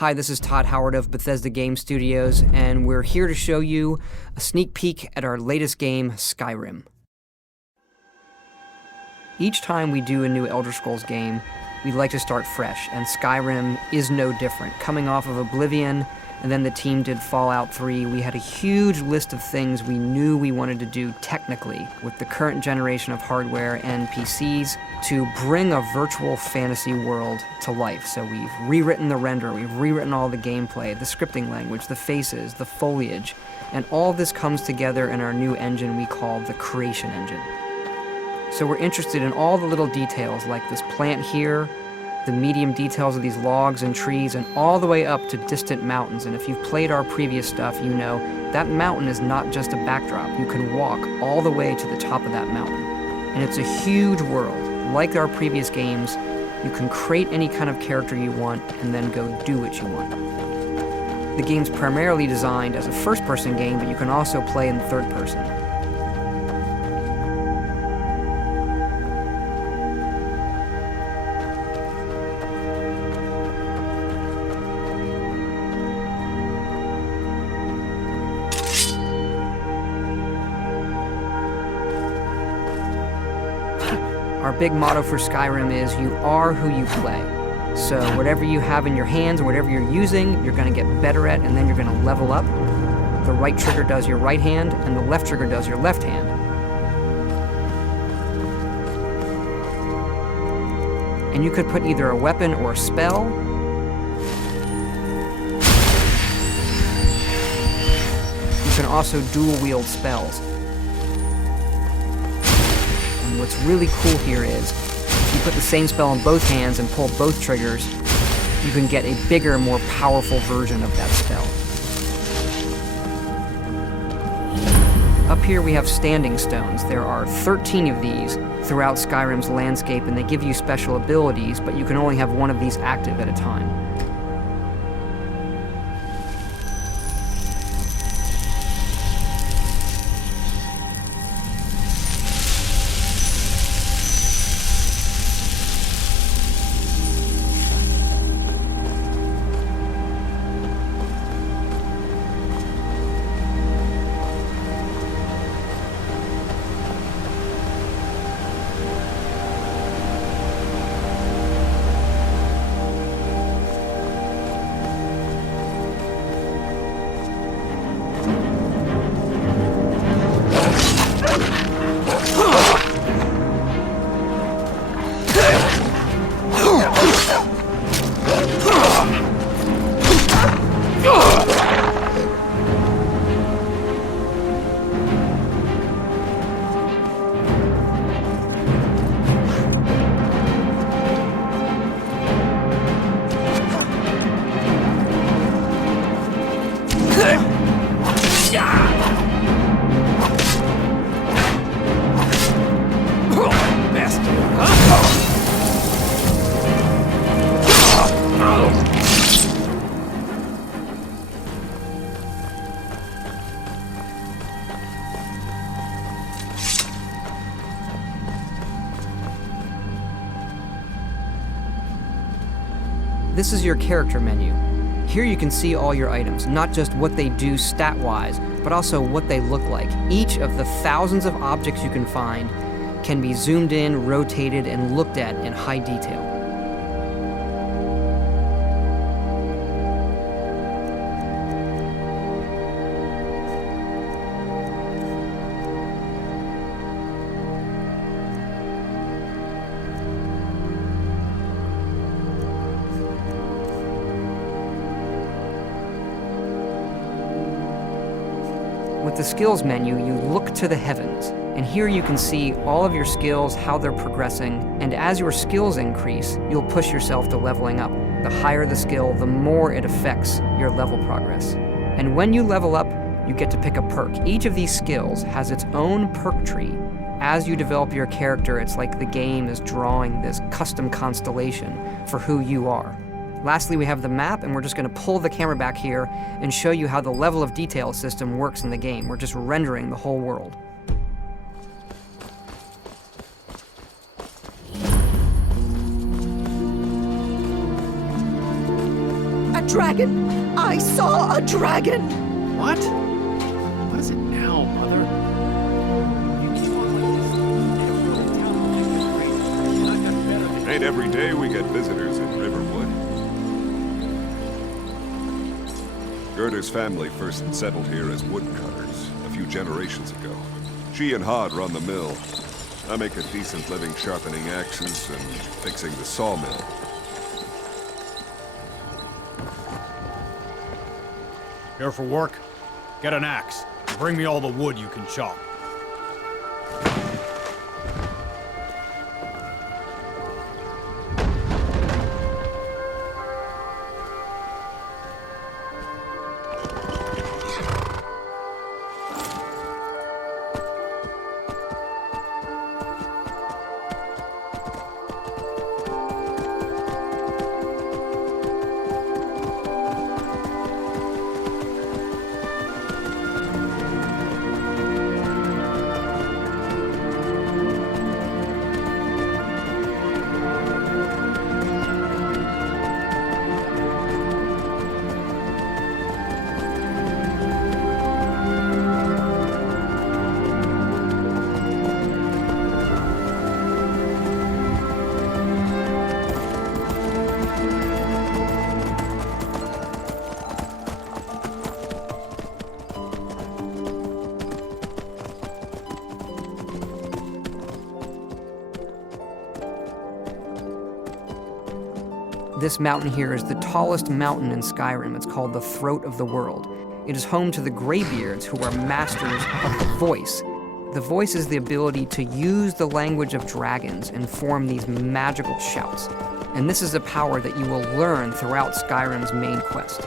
Hi, this is Todd Howard of Bethesda Game Studios, and we're here to show you a sneak peek at our latest game, Skyrim. Each time we do a new Elder Scrolls game, we like to start fresh, and Skyrim is no different. Coming off of Oblivion, and then the team did Fallout 3, we had a huge list of things we knew we wanted to do technically with the current generation of hardware and PCs to bring a virtual fantasy world to life. So we've rewritten the render, we've rewritten all the gameplay, the scripting language, the faces, the foliage, and all this comes together in our new engine we call the Creation Engine. So we're interested in all the little details like this plant here, the medium details of these logs and trees, and all the way up to distant mountains. And if you've played our previous stuff, you know that mountain is not just a backdrop. You can walk all the way to the top of that mountain. And it's a huge world. Like our previous games, you can create any kind of character you want and then go do what you want. The game's primarily designed as a first-person game, but you can also play in third person. Our big motto for Skyrim is, you are who you play. So whatever you have in your hands, or whatever you're using, you're going to get better at, and then you're going to level up. The right trigger does your right hand, and the left trigger does your left hand. And you could put either a weapon or a spell. You can also dual-wield spells. What's really cool here is, if you put the same spell in both hands and pull both triggers, you can get a bigger, more powerful version of that spell. Up here we have standing stones. There are 13 of these throughout Skyrim's landscape, and they give you special abilities, but you can only have one of these active at a time. This is your character menu. Here you can see all your items, not just what they do stat-wise, but also what they look like. Each of the thousands of objects you can find can be zoomed in, rotated, and looked at in high detail. With the skills menu, you look to the heavens, and here you can see all of your skills, how they're progressing, and as your skills increase, you'll push yourself to leveling up. The higher the skill, the more it affects your level progress. And when you level up, you get to pick a perk. Each of these skills has its own perk tree. As you develop your character, it's like the game is drawing this custom constellation for who you are. Lastly, we have the map, and we're just going to pull the camera back here and show you how the level of detail system works in the game. We're just rendering the whole world. dragon! I saw a dragon! What? What is it now, Mother? You keep on like this, everyone in town will think you're crazy. And I've got better than Ain't every day we get visitors in Riverwood. Gerda's family first settled here as woodcutters a few generations ago. She and Hod run the mill. I make a decent living sharpening axes and fixing the sawmill. Here for work? Get an axe. And bring me all the wood you can chop. This mountain here is the tallest mountain in Skyrim. It's called the Throat of the World. It is home to the Greybeards, who are masters of the voice. The voice is the ability to use the language of dragons and form these magical shouts. And this is a power that you will learn throughout Skyrim's main quest.